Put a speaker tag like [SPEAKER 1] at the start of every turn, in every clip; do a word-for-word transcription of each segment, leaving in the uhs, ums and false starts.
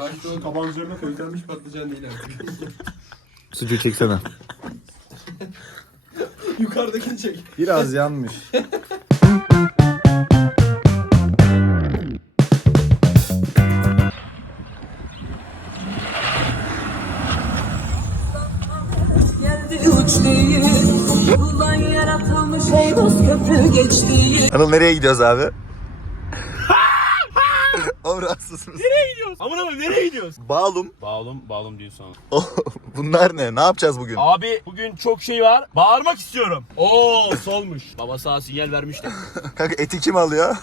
[SPEAKER 1] Kaçta o kabağın üzerine közlenmiş patlıcan değil artık.
[SPEAKER 2] Sucuğu çeksene.
[SPEAKER 1] Yukarıdakini çek.
[SPEAKER 2] Biraz yanmış. Anıl nereye gidiyoruz abi? O rahatsız mısın?
[SPEAKER 3] Nereye gidiyoruz? Aman abi nereye gidiyoruz?
[SPEAKER 2] Bağlum.
[SPEAKER 3] Bağlım, bağlım diyor sana.
[SPEAKER 2] Bunlar ne? Ne yapacağız bugün?
[SPEAKER 3] Abi bugün çok şey var. Bağırmak istiyorum. Oo solmuş. Baba sağa sinyal vermişti.
[SPEAKER 2] Kanka eti kim alıyor?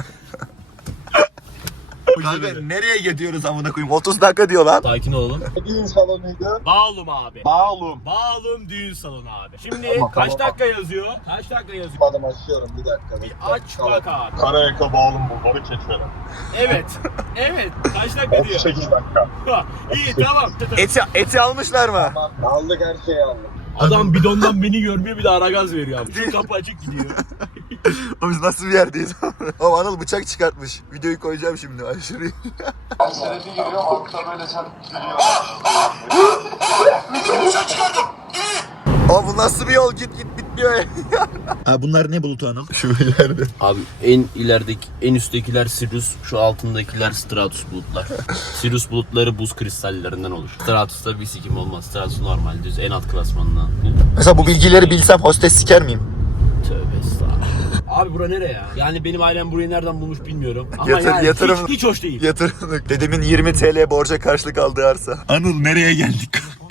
[SPEAKER 2] Kanka nereye gidiyoruz amına koyayım? otuz dakika diyor lan.
[SPEAKER 3] Sakin olalım.
[SPEAKER 2] Düğün salonuydu.
[SPEAKER 3] Bağlum abi.
[SPEAKER 2] Bağlum.
[SPEAKER 3] Bağlum düğün salonu abi. Şimdi
[SPEAKER 2] Tamam,
[SPEAKER 3] kaç
[SPEAKER 2] tamam.
[SPEAKER 3] dakika yazıyor? Kaç dakika yazıyor?
[SPEAKER 2] Adam açıyorum bir dakika.
[SPEAKER 3] Bir aç bak abi.
[SPEAKER 4] Karayaka bağlım bulvarı keşfeden.
[SPEAKER 3] Evet. Evet. Kaç dakika diyor?
[SPEAKER 4] otuz sekiz dakika.
[SPEAKER 3] İyi tamam.
[SPEAKER 2] Eti, eti almışlar mı?
[SPEAKER 4] Aldık her şeyi aldık.
[SPEAKER 3] Adam bidondan beni görmüyor bir de ara gaz veriyor abi. Şu kapı açık gidiyor.
[SPEAKER 2] O biz nasıl bir yerdeyiz? O Anıl bıçak çıkartmış. Videoyu koyacağım şimdi aşırı.
[SPEAKER 4] Senedi giriyor, halkta böyle sen giriyor.
[SPEAKER 2] O bu nasıl bir yol? Git git bitmiyor ya. Ha bunlar ne bulutu Anıl? Şu ileride.
[SPEAKER 3] Abi en ilerideki, en üsttekiler Sirius, şu altındakiler Stratus bulutlar. Sirius bulutları buz kristallerinden oluşur. Stratus'ta bir sikim olmaz. Stratus normal düz en alt klasmanından.
[SPEAKER 2] Mesela bu bilgileri bilsem hostes siker miyim?
[SPEAKER 3] Tövbe estağfurullah. Abi bura nere ya? Yani benim ailem burayı nereden bulmuş bilmiyorum. Ama
[SPEAKER 2] Yatır-
[SPEAKER 3] yani
[SPEAKER 2] yatırım-
[SPEAKER 3] hiç, hiç hoş değil.
[SPEAKER 2] Yatırımlık. Dedemin yirmi TL borca karşılık aldığı arsa. Anıl nereye geldik?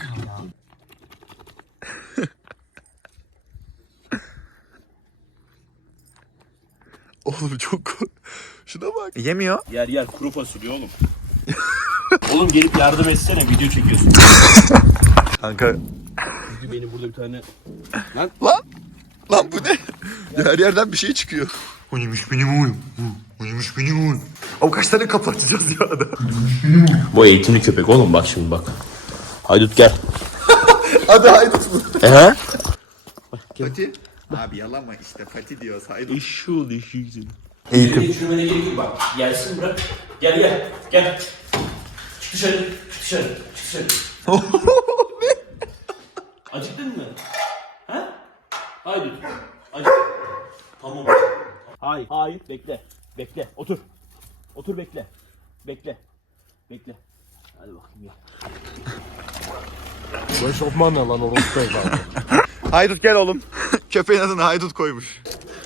[SPEAKER 2] Oğlum çok kork- Şuna bak. Yemiyor.
[SPEAKER 3] Yer yer kuru fasulye oğlum. Oğlum gelip yardım etsene, video çekiyorsun.
[SPEAKER 2] Kanka.
[SPEAKER 3] Çünkü benim burada bir tane... Lan
[SPEAKER 2] Lan. Lan bu ne? Ya her yerden bir şey çıkıyor. Uyumuş benim oğlum. Uyumuş benim oğlum. Ama kaç tane kapı açacağız ya adam?
[SPEAKER 3] bu eğitimli köpek oğlum, bak şimdi bak. Haydut gel.
[SPEAKER 2] Hadi haydut mu?
[SPEAKER 3] Ehe.
[SPEAKER 2] Pati. Abi yalama işte Pati diyoruz haydut.
[SPEAKER 3] Eşşoğlu eşşoğlu.
[SPEAKER 2] Eğitim.
[SPEAKER 3] Düşürmene gerek yok bak. Gelsin bırak. Gel gel. Gel. Çık dışarı. Çık dışarı. Çık dışarı.
[SPEAKER 2] Ne?
[SPEAKER 3] Acıktın mı? Ha? Haydi. Acık. Tamam. Hayır. Hayır. Bekle. Bekle. Otur. Otur bekle. Bekle. Bekle. Hadi bakayım gel.
[SPEAKER 1] Bu eşofman ne lan orospu evladı.
[SPEAKER 2] Haydut gel oğlum. Köpeğin adını haydut koymuş.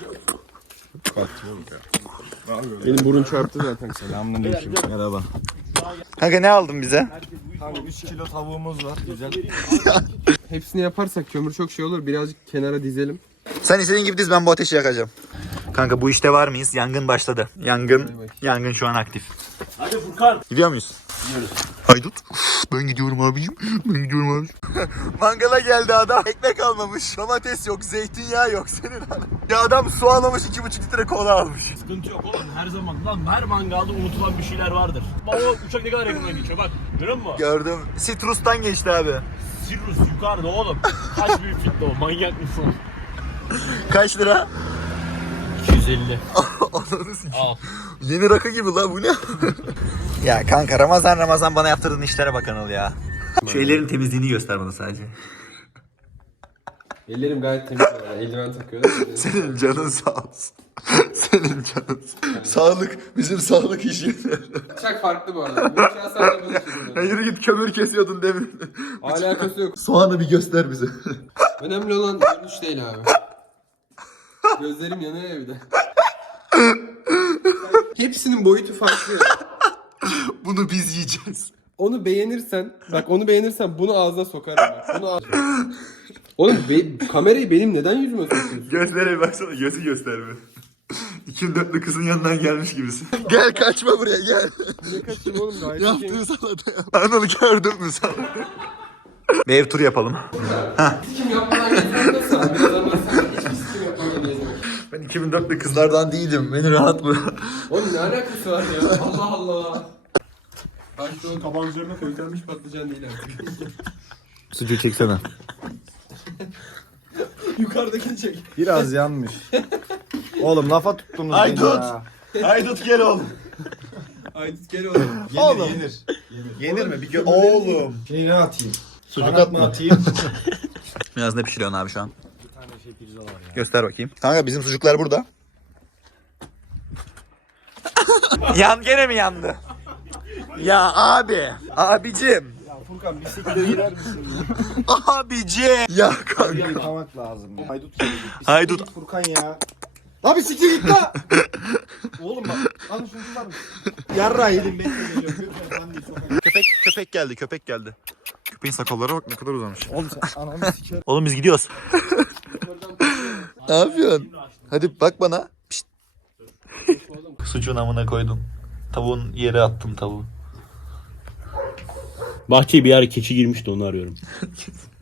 [SPEAKER 1] Benim burun çarptı zaten. Selamünaleyküm.
[SPEAKER 2] Merhaba. Kanka ne aldın bize?
[SPEAKER 1] Kanka üç kilo tavuğumuz var. Güzel. Hepsini yaparsak kömür çok şey olur. Birazcık kenara dizelim.
[SPEAKER 2] Sen istediğin gibi diz, ben bu ateşi yakacağım. Kanka bu işte var mıyız? Yangın başladı. Yangın, yangın şu an aktif.
[SPEAKER 3] Hadi Furkan.
[SPEAKER 2] Gidiyor muyuz?
[SPEAKER 3] Gidiyoruz.
[SPEAKER 2] Haydut. Ben gidiyorum abicim. Ben gidiyorum abicim. Mangala geldi adam. Ekmek almamış. Domates yok. Zeytinyağı yok. Senin adam. Ya adam su almamış. iki buçuk litre kola almış.
[SPEAKER 3] Sıkıntı yok oğlum, her zaman lan her mangalda unutulan bir şeyler vardır. Bak o uçak ne kadar yakından geçiyor bak, görüyor musun?
[SPEAKER 2] Gördüm. Citrus'tan geçti abi.
[SPEAKER 3] Sirius yukarıda oğlum. Kaç büyük fitne o, manyak mısın?
[SPEAKER 2] Kaç lira?
[SPEAKER 3] iki yüz elli.
[SPEAKER 2] Ananı sikeyim.
[SPEAKER 3] Al.
[SPEAKER 2] Yeni rakı gibi lan bu ne? Ya kanka Ramazan Ramazan bana yaptırdığın işlere bak Anıl ya. Şu ellerin temizliğini göster bana sadece.
[SPEAKER 1] Ellerim gayet temiz. Yani. Eldiven takıyorum.
[SPEAKER 2] Senin canın sağ olsun. Senin canın sağlık bizim sağlık işi.
[SPEAKER 1] Bıçak farklı bu arada. Bu bıçağı sadece bunu çekiyorum.
[SPEAKER 2] Hayır git kömür kesiyordun demin.
[SPEAKER 1] Alakası yok.
[SPEAKER 2] Soğanı bir göster bize.
[SPEAKER 1] Önemli olan görünüş değil abi. Gözlerim yanıyor ya bir de. Hepsinin boyutu farklı ya.
[SPEAKER 2] Bunu biz yiyeceğiz.
[SPEAKER 1] Onu beğenirsen, bak onu beğenirsen bunu ağzına sokarım bak. Bunu ağz... Oğlum be, kamerayı benim neden yüzüme sokuyorsun?
[SPEAKER 2] Gözlere baksana, gözü gösterme. iki bin dörtlü kızın yanından gelmiş gibisin. Gel kaçma buraya gel.
[SPEAKER 1] Ne kaçayım oğlum gayet
[SPEAKER 2] Yaptığı salata yap. Anıl gördün mü salata? Bir ev turu yapalım.
[SPEAKER 1] Sikim yapmadan gezmek nasıl abi? Biraz anlatsana. Hiçbir sikim yapmadan gezmek.
[SPEAKER 2] Ben iki bin dörtlü kızlardan değilim. Beni rahat bırak.
[SPEAKER 1] Oğlum ne alakası var ya? Allah Allah. Kaçta o kabağın üzerine közlenmiş patlıcan değil artık.
[SPEAKER 2] Sucuğu çeksene.
[SPEAKER 1] Yukarıdakini çek.
[SPEAKER 2] Biraz yanmış. Oğlum lafa tuttunuz Haydut. Haydut gel oğlum.
[SPEAKER 1] Aydın gel oğlum.
[SPEAKER 2] Yenir, oğlum. Yenir. Yenir mi? Bir gö- Oğlum.
[SPEAKER 5] Neyi ne atayım?
[SPEAKER 2] Sucuk
[SPEAKER 5] Kanat mı
[SPEAKER 2] atma.
[SPEAKER 5] atayım?
[SPEAKER 2] Biraz ne pişiriyorsun abi şu an? Göster bakayım. Kanka bizim sucuklar burada. Yan gene mi yandı? Ya abi. Abicim.
[SPEAKER 5] Furkan bir sekide girer misin?
[SPEAKER 2] Abicim. Ya kanka.
[SPEAKER 5] Yıkamak lazım. Haydut gelecek. Bir siktir
[SPEAKER 2] Haydut.
[SPEAKER 5] git Furkan ya. La bir siktir git la. Oğlum bak. Lan şunu tutar mısın? Yarra yedim ben geliyorum. Görüşürüz lan diye sokak.
[SPEAKER 2] Köpek köpek geldi, köpek geldi. Köpeğin sakallara bak ne kadar uzamış.
[SPEAKER 5] Oğlum sen ananı siker.
[SPEAKER 2] Oğlum biz gidiyoruz. Ne yapıyorsun? Hadi bak bana. Pişt. Sucuğun amına koydum. Tavuğun yere attım tavuğu.
[SPEAKER 3] Bahçeye bir ara keçi girmişti, onu arıyorum.